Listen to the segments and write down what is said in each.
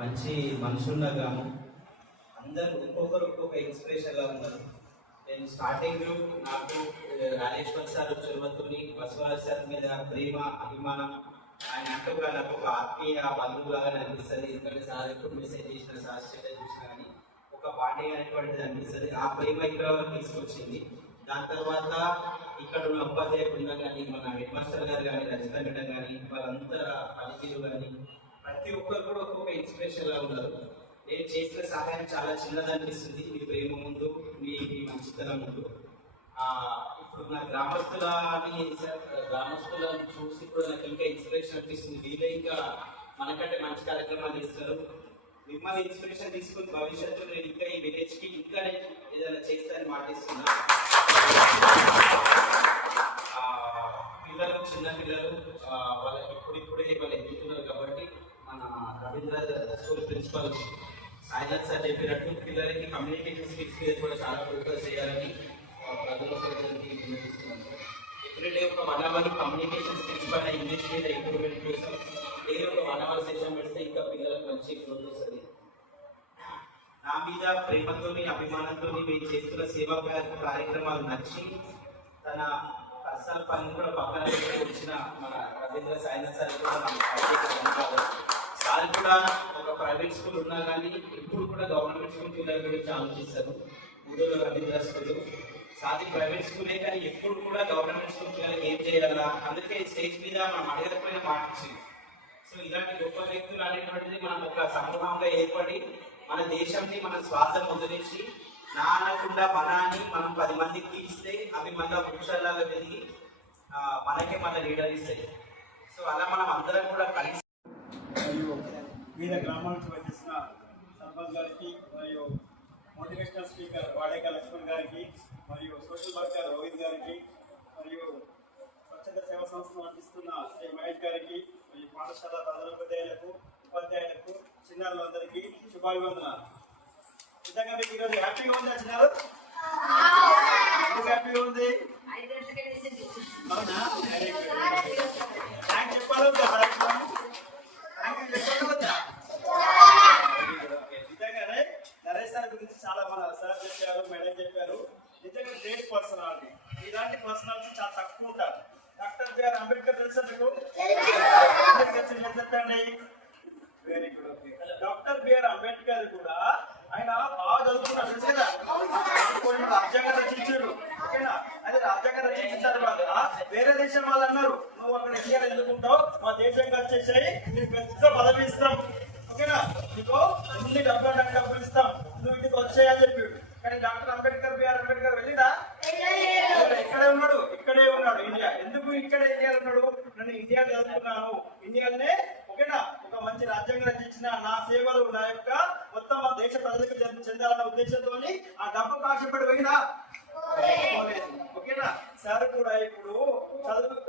మంచి మనుషులుగాను అందరూ ఒక్కొక్క ఇన్స్పిరేషన్లా ఉన్నారు. నేను స్టార్టింగ్ నాకు రాజేశ్వర్ సార్ చొరవతోని బసవరాజ్ సార్ మీద ప్రేమ అభిమానం, ఆయన అంటూ కూడా నాకు ఒక ఆత్మీయ బంధువులాగా అనిపిస్తుంది. ఎందుకంటే సార్ ఎప్పుడు మెసేజ్ చేసిన సార్ స్టేటస్ చూసినా కానీ ఒక బాండింగ్ అనేటువంటిది అనిపిస్తుంది. ఆ ప్రేమ ఇక్కడ తీసుకొచ్చింది. దాని తర్వాత ఇక్కడ ఉన్న ఉపాధ్యాయ బృందం కానీ, మన హెడ్ మాస్టర్ గారు కానీ, రజిత మేడం కానీ, వాళ్ళంతా పనితీరు కానీ ప్రతి ఒక్కరు కూడా ఒక్కొక్క ఇన్స్పిరేషన్లా ఉన్నారు. నేను చేసిన సహాయం చాలా చిన్నదనిపిస్తుంది మీ ప్రేమ ముందు, మీ మంచితనం ముందు. ఇప్పుడు నా గ్రామస్తులను చూసి ఇప్పుడు నాకు ఇంకా ఇన్స్పిరేషన్ అనిపిస్తుంది. వీళ్ళే ఇంకా మనకంటే మంచి కార్యక్రమాలు చేస్తారు. మిమ్మల్ని ఇన్స్పిరేషన్ తీసుకుని భవిష్యత్తులో నేను ఇంకా ఈ విలేజ్కి ఇంకా నేను ఏదైనా చేస్తానని మాటిస్తున్నా. పిల్లలు, చిన్న పిల్లలు వాళ్ళకి ఇప్పుడిప్పుడే వాళ్ళు ఎదుగుతున్నారు కాబట్టి మన Ravindra school principal Sainath sir చెప్పినట్టు పిల్లలకి కమ్యూనికేషన్ స్కిల్స్ మీద కూడా చాలా ఫోకస్ చేయాలని ఎవ్రీడే ఒక 1 hour కమ్యూనికేషన్ స్కిల్స్ పైన ఇంగ్లీష్ మీద ఇంప్రూవ్మెంట్ కోసం డైలీ ఒక 1 hour సెషన్ పెడితే ఇంకా పిల్లలకు మంచి గ్రోత్ వస్తుంది. నా మీద ప్రేమతోని అభిమానంతోని మేము చేస్తున్న సేవా కార్యక్రమాలు నచ్చి తన పర్సనల్ పని కూడా పక్కన వచ్చిన మన రవీంద్ర సాయినాథ్ సార్ కూడా సార్ కూడా ఒక ప్రైవేట్ స్కూల్ ఉన్నా కానీ ఇప్పుడు కూడా గవర్నమెంట్ స్కూల్ పిల్లల గురించి ఆలోచిస్తారు. ఊళ్ళో రవీంద్ర స్కూల్ సాది ప్రైవేట్ స్కూలే కానీ ఎప్పుడు కూడా గవర్నమెంట్ స్కూల్ పిల్లలకి ఏం చేయాలా, అందుకే స్టేజ్ మీద మనం అడగకపోయినా మాటించింది. సో ఇలాంటి గొప్ప వ్యక్తులు అనేటువంటిది మనం ఒక సమూహంగా ఏర్పడి మన దేశాన్ని మన స్వార్థం వదిలించి నా అనకుండా మన అని మనం 10 మందికి తీస్తే అవి మళ్ళీ వృక్షాలాగా పెరిగి మనకే మళ్ళీ లీడర్ ఇస్తాయి. సో అలా మనం అందరం కూడా కలిసి మరియు వివిధ గ్రామాల నుంచి వచ్చేసిన సర్పంచ్ గారికి, మరియు మోటివేషనల్ స్పీకర్ వాడేక లక్ష్మణ్ గారికి, మరియు సోషల్ వర్కర్ రోహిత్ గారికి, మరియు స్వచ్ఛత సేవా సంస్థను నడిపిస్తున్న శ్రీ మహేష్ గారికి, మరియు పాఠశాల ప్రధానోపాధ్యాయులకు, ఉపాధ్యాయులకు, చిన్నారులందరికీ శుభాభివందనాలు. నిజంగా మీకు ఈరోజు హ్యాపీగా ఉంది చిన్నారు? హ్యాపీగా ఉంది అవునా? థ్యాంక్ చెప్పాలి నిజంగానే నరేష్ సార్ గురించి చాలా మన సార్ చెప్పారు, మేడం చెప్పారు. నిజంగా గ్రేట్ పర్సనాలిటీ. ఇలాంటి పర్సనాలిటీ చాలా తక్కువ ఉంటారు. డాక్టర్ బిఆర్ అంబేద్కర్ తెలుసా మీకు? చెప్పండి. Very good. Okay. Doctor B R Ambedkar కూడా ఆయన బాగా చదువుకున్నాడు తెలుసు కదా, రాజ్యాంగం రచించాడు. ఓకేనా? అదే రాజ్యాంగం రచించిన తర్వాత వేరే దేశం వాళ్ళు అన్నారు, నువ్వు అక్కడ ఇండియాలో ఎందుకుంటావు, మా దేశంగా వచ్చేసాయి, నీకు పెద్ద పదవి ఇస్తాం, ఓకేనా, నీకు ముందు డబ్బులు ఇస్తాం, నువ్వు ఇంటికి వచ్చాయని చెప్పాడు. కానీ డాక్టర్ అంబేద్కర్ బిఆర్ అంబేద్కర్ వెళ్ళిడా? ఇక్కడే ఉన్నాడు ఇండియా. ఎందుకు ఇక్కడ ఇండియాలో ఉన్నాడు? నేను ఇండియాలో చదువుకున్నాను, ఇండియాలోనే ఓకేనా ఒక మంచి రాజ్యాంగం రచించిన నా సేవలు నా యొక్క మొత్తం మా దేశ ప్రజలకు చెందాలన్న ఉద్దేశంతో ఆ డబ్బు ఆశపడి పోయినా ఓకేనా. సార్ కూడా ఇప్పుడు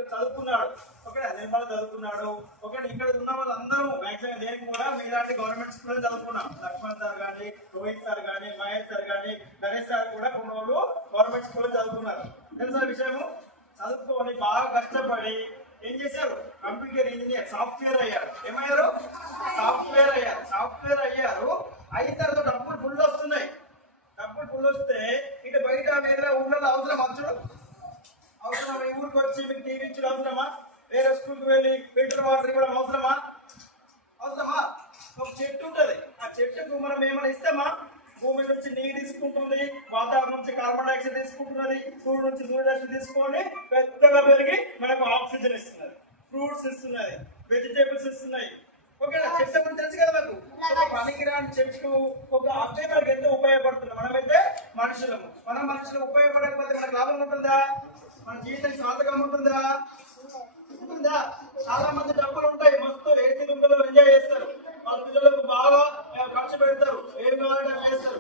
చదువుకున్నాడు, ఓకేనా, నిర్మల చదువుకున్నాడు, ఓకేనా. ఇక్కడ ఉన్న వాళ్ళందరూ మ్యాక్సిమం నేను కూడా మీలాంటి గవర్నమెంట్ స్కూల్ చదువుకున్నాం. లక్ష్మణ్ సార్ కానీ, రోహిత్ సార్ కానీ, మహేష్ సార్ కానీ, నరేష్ సార్ కూడా కొన్ని వాళ్ళు గవర్నమెంట్ స్కూల్లో చదువుకున్నారు. తెలుసా విషయము? చదువుకొని బాగా కష్టపడి ఏం చేశారు? కంప్యూటర్ ఇంజనీర్, సాఫ్ట్వేర్ అయ్యారు. ఏమయ్యారు? సాఫ్ట్వేర్ అయ్యారు. అయిన తర్వాత డబ్బులు ఫుల్ వస్తున్నాయి. డబ్బులు ఫుల్ వస్తే ఇటు బయట వేరే ఊళ్ళలో అవసరం అవసరం ఈ ఊరికి వచ్చి మీకు టీవీ ఇచ్చిన అవసరమా? వేరే స్కూల్కి వెళ్ళి ఫిల్టర్ వాటర్ ఇవ్వడం అవసరమా? ఒక చెట్టు ఉంటుంది, ఆ చెట్టుకు మనం ఏమైనా ఇస్తామా? భూమి నుంచి నీరు తీసుకుంటుంది, వాతావరణం నుంచి కార్బన్ డైఆక్సైడ్ తీసుకుంటున్నది, సూర్యుడు నుంచి సూర్యరశ్మి తీసుకొని పెద్దగా పెరిగి మనకు ఆక్సిజన్ ఇస్తున్నది, ఫ్రూట్స్ ఇస్తున్నది, వెజిటేబుల్స్ ఇస్తున్నాయి. ఓకేనా? చెట్టు గురించి తెలుసు కదా మనకు. ఒక పనికిరాని చెట్టు ఒక అబ్బాయి మనకు ఎంతో ఉపయోగపడుతుంది. మనమైతే మనుషులు ఉపయోగపడకపోతే మనకు లాభం ఉంటుందా? మన జీవితం సార్థకం ఉంటుందా? చాలా మంది డబ్బులు ఉంటాయి, మస్తు ఏసీ రూమ్లో ఎంజాయ్ చేస్తారు, వాళ్ళ పిల్లలకు బాగా ఖర్చు పెడతారు, ఏం కావాలంటే చేస్తారు.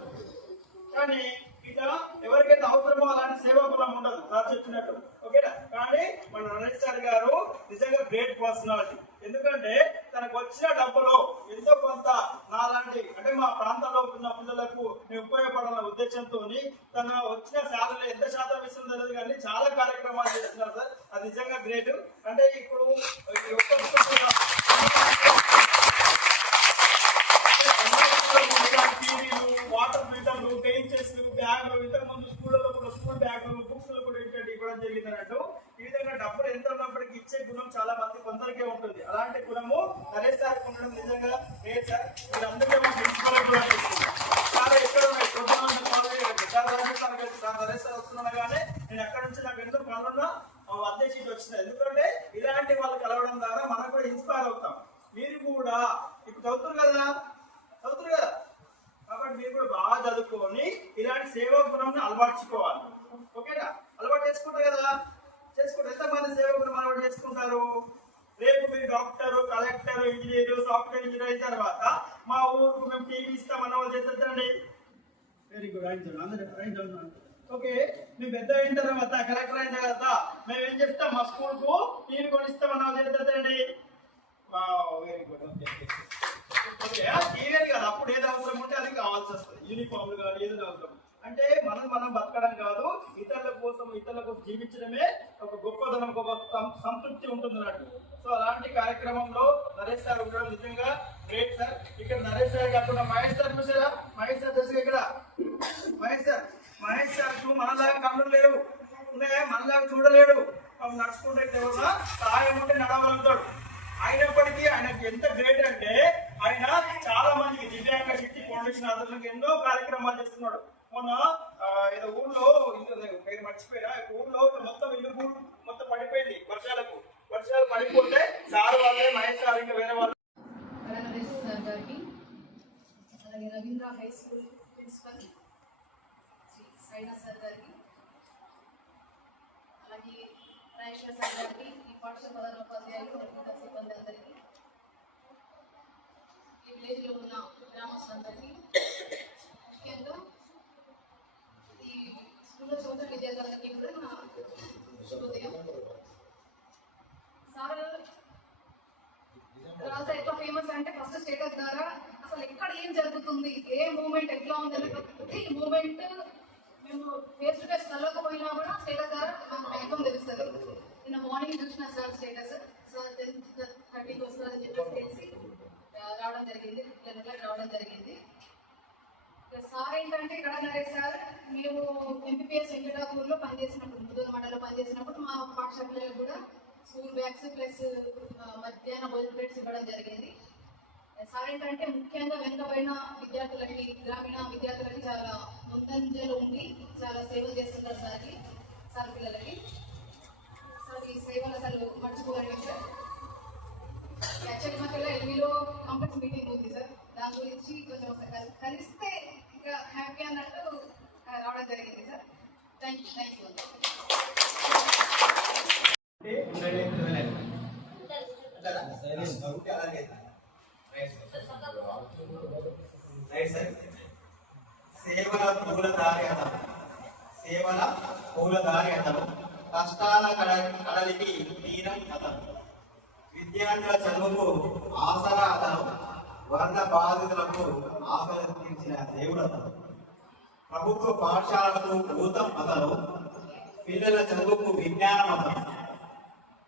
కానీ ఇక ఎవరికైతే అవసరమో అలాంటి సేవా గుణం ఉండదు సార్ చెప్పినట్టు. ఓకేనా? కానీ మన నరేష్ సార్ గారు నిజంగా గ్రేట్ పర్సనాలిటీ. ఎందుకంటే తనకు వచ్చిన డబ్బులో ఎంతో కొంత నాలాంటి అంటే మా ప్రాంతంలో ఉన్న పిల్లలకు నేను ఉపయోగపడాలన్న ఉద్దేశంతో తన వచ్చిన శాలలో ఎంత శాతం ఇస్తుంది అనేది కానీ చాలా కార్యక్రమాలు చేస్తున్నారు సార్. అది నిజంగా గ్రేట్. అంటే ఇప్పుడు టీచర్స్ బ్యాగులు, ఇంతకుముందు స్కూళ్ళలో కూడా స్కూల్ బ్యాగులు, బుక్స్ కూడా ఏంటంటే ఇవ్వడం జరిగింది అన్నట్టు. ఈ విధంగా డబ్బులు ఎంత ఉన్నప్పటికీ ఇచ్చే గుణం చాలా మంది కొందరికే ఉంటుంది. అలాంటి గుణము నరేష్ సార్కి ఉండడం నిజంగా లేదు సార్. మీరు అందరికీ ప్రిన్సిపల్ కూడా సార్ ఎక్కడ ఉన్నాయి సార్ నరేష్ సార్ వస్తున్నాగానే నేను అక్కడ నుంచి నాకు ఎంతో పనులున్నా అధ్యక్షుడు వచ్చినాయి. ఎందుకంటే ఇలాంటి వాళ్ళు కలవడం ద్వారా మనం కూడా ఇన్స్పైర్ అవుతాం. మీరు కూడా ఇప్పుడు చదువుతున్నారు కదా కాబట్టి మీరు కూడా బాగా చదువుకొని ఇలాంటి సేవా గుణం అలవర్చుకోవాలి. ఓకేనా? అలవాటు చేసుకుంటారు కదా, చేసుకుంటారు. ఎంతమంది సేవా గుణం అలవాటు చేసుకుంటారు? రేపు మీరు doctor, collector, engineer, software engineer అయిన తర్వాత మా ఊరుకు మేము టీవీ ఇస్తామన్న వాళ్ళు చేద్దండి. Very good. అందరూ ఓకే. మేము పెద్ద అయిన తర్వాత కలెక్టర్ అయిన తర్వాత మేము ఏం చేస్తాం? మా స్కూల్ కు టీవీ కొనిస్తామన్న వాళ్ళు చేద్దండి. Very good. ఓకే. టీవీ కాదు, అప్పుడు ఏది అవసరం ఉంటే అది కావాల్సి వస్తుంది. యూనిఫామ్లు కాదు, ఏది అవసరం అంటే మనం బతకడం కాదు, ఇతరుల కోసం జీవించడమే ఒక గొప్పదనం, ఒక సంతృప్తి ఉంటుంది అన్నట్టు. సో అలాంటి కార్యక్రమంలో నరేష్ సార్ ఉండడం నిజంగా గ్రేట్ సార్. ఇక్కడ నరేష్ సార్ కాకుండా మహేష్ సార్ చూసారా? మహేష్ సార్ చూసి ఇక్కడ మహేష్ సార్ మనలాగా కళ్ళు లేవు, ఉన్నాయా? మనలాగా చూడలేడు. నడుచుకుంటే ఎవరన్నా సహాయం ఉంటే నడవగలుగుతాడు. అయినప్పటికీ ఆయనకి ఎంత గ్రేట్ అంటే ఆయన చాలా మందికి దివ్యాంగ శక్తి ఫౌండేషన్ ఆధ్వర్యంలో ఎన్నో కార్యక్రమాలు చేస్తున్నాడు. మొన్న ఏదో ఊర్లో పేరు మర్చిపోయినా, ఊర్లో మొత్తం ఇల్లు మొత్తం పడిపోయింది వర్షాలు పడిపోతే సార్ వాళ్ళే మహేష్ సార్ ఇంకా వేరే వాళ్ళు గారికి, అలాగే Ravindra high school principal Shri Saina sir గారికి, అలాగే రాజేశ్వర సార్ గారికి, ఈ పాఠశాల ప్రధానోపాధ్యాయులు, సిబ్బంది అందరికీ, ఈ విలేజ్లో ఉన్న గ్రామస్తులందరికీ, ముఖ్యంగా ఈ స్కూల్లో చదువుతున్న విద్యార్థులందరికీ కూడా నా శుభోదయం. సార్ రాజా ఎట్లా ఫేమస్ అంటే ఫస్ట్ స్టేటస్ ద్వారా అసలు ఎక్కడ ఏం జరుగుతుంది, ఏ మూమెంట్ ఎట్లా ఉందని ప్రతి మూమెంట్ మేము ఫేస్ టు ఫేస్ కలవకపోయినా కూడా స్టేటస్ ద్వారా మాకు మ్యాక్సిమం తెలుస్తుంది. నిన్న మార్నింగ్ చూసిన సార్ స్టేటస్, సార్ 10:30కి వస్తుందని చెప్పేసి తెలిసి రావడం జరిగింది, 10 రావడం జరిగింది. సార్ ఏంటంటే ఇక్కడ నరేష్ సార్, మేము ఎంపీపీఎస్ వెంకటాపూర్లో పనిచేసినప్పుడు, ముద్దూరు మండలంలో పనిచేసినప్పుడు మా పాఠశాల పిల్లలకు కూడా స్కూల్ బ్యాగ్స్ ప్లస్ మధ్యాహ్న భోజన ప్లేట్స్ ఇవ్వడం జరిగింది. సార్ ఏంటంటే ముఖ్యంగా వెనుకబడిన విద్యార్థులకి, గ్రామీణ విద్యార్థులకి చాలా ముందంజలో ఉండి చాలా సేవలు చేస్తున్నారు సార్ పిల్లలకి. సార్ ఈ సేవలు అసలు మర్చిపోగలిగాం సార్. యాక్చువల్లీ మాకు ఎల్వీలో కాంప్లెక్స్ మీటింగ్ ఉంది సార్, దాని గురించి కొంచెం కలిస్తే ఇంకా హ్యాపీ అన్నట్టు రావడం జరిగింది సార్. Thank you. సేవల పూలదారి అతను, కష్టాల కడలికి తీరం అతను, విద్యార్థుల చదువుకు ఆసరా అతను, వరద బాధితులకు ఆసరా తీర్చిన దేవుడు అతను, ప్రభుత్వ పాఠశాలలకు భూతం అతను, పిల్లల చదువుకు విజ్ఞానం అతను,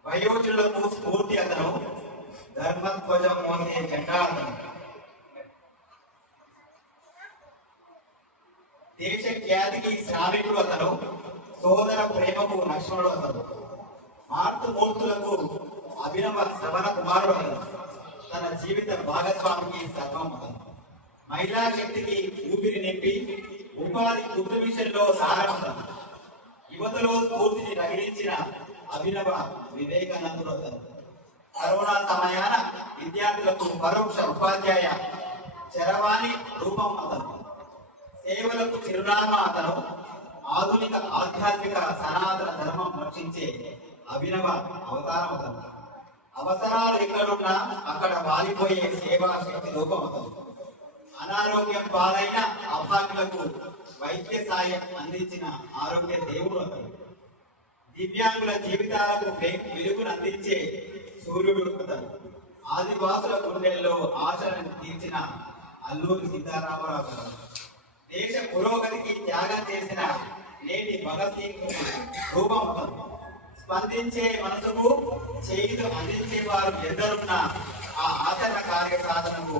వయోజనులకు స్ఫూర్తి అతను, ధర్మధ్వజం మోసే జెండా అతను, దేశ ఖ్యాతికి శ్రామికుడు అతను, సోదర ప్రేమకు లక్ష్మణుడు అతను, మార్తమూర్తులకు అభినవ శ్రవణ కుమారుడు అతను, తన జీవిత భాగస్వామికి సర్వం అతను, మహిళా శక్తికి ఊపిరి నింపి ఉపాధి కుట్టు విషయంలో సారమతను, యువతలో స్ఫూర్తిని రగిలించిన అభినవ వివేకానందుడు అతను, కరోనా సమయాన విద్యార్థులకు పరోక్ష ఉపాధ్యాయ చరవాణి రూపం అతను, సేవలకు చిరునామా అతను, ఆధునిక ఆధ్యాత్మిక సనాతన ధర్మం రక్షించే అభినవ అవతారం అతను, అవసరాలు ఎక్కడున్నా అక్కడ వాలిపోయే సేవా శక్తి రూపం అతను, అనారోగ్యం పాలైన అభాగ్యులకు వైద్య సాయం అందించిన ఆరోగ్య దేవుడు అతను, దివ్యాంగుల జీవితాలకు వెలుగును అందించే సూర్యుడు అతను, ఆదివాసుల గుండెల్లో ఆశలను తీర్చిన అల్లూరి సీతారామరావు అతను, దేశ పురోగతికి త్యాగం చేసిన నేటి భగత్ సింగ్ రూపం అతను, స్పందించే మనసుకు చేయులు అందించే వారు ఎందరున్న ఆ ఆచరణ కార్య సాధనకు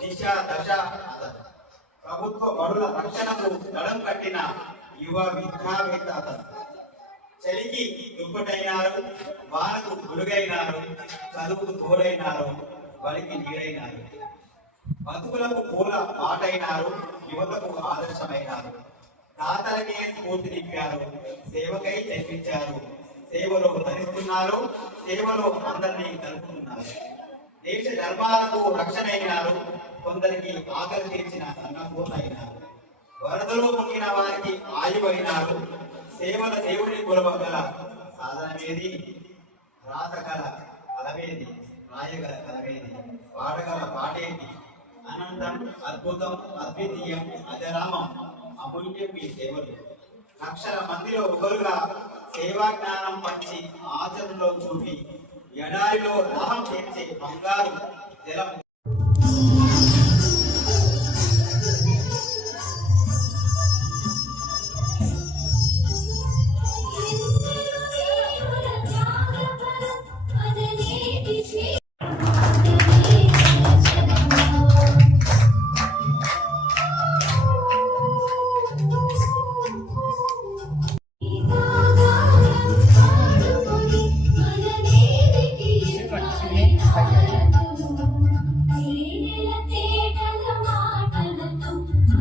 దిశ దశ అతను, ప్రభుత్వ బడుల రక్షణకు దడం కట్టిన యువ విద్యావేత్త అతను. చలికి దుప్పటైనారు, వానకు గురుగైనారు, చదువుకు తోడైనారు, బలికి నీడైనారు. బతుకులకు పూల మాటైనారు, యువతకు ఆదర్శమైనారు. దాతలకే స్ఫూర్తి నింపారు, సేవకై జన్మించారు. సేవలో ధరిస్తున్నారు, సేవలో అందరినీ కలుపుతున్నారు. దేశ ధర్మాలకు రక్షణ అయినారు, కొందరికి ఆకలి తీర్చిన అన్నపూర్ణ అయినారు. వరదలో మునిగిన వారికి ఆయువైనారు, సేవల దేవుడిని కొలవగల సాధనమేది, రాతగల కలవేది, రాయగల కలవేది, పాడగల పాటేది, అనంతం అద్భుతం అద్వితీయం అజరామం అమూల్యం మీ సేవలు. లక్షల మందిలో ఒకరుగా సేవా జ్ఞానం పంచి ఆచరణలో చూపి ఎడారిలో దాహం తీర్చే బంగారు జలం.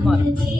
Mother.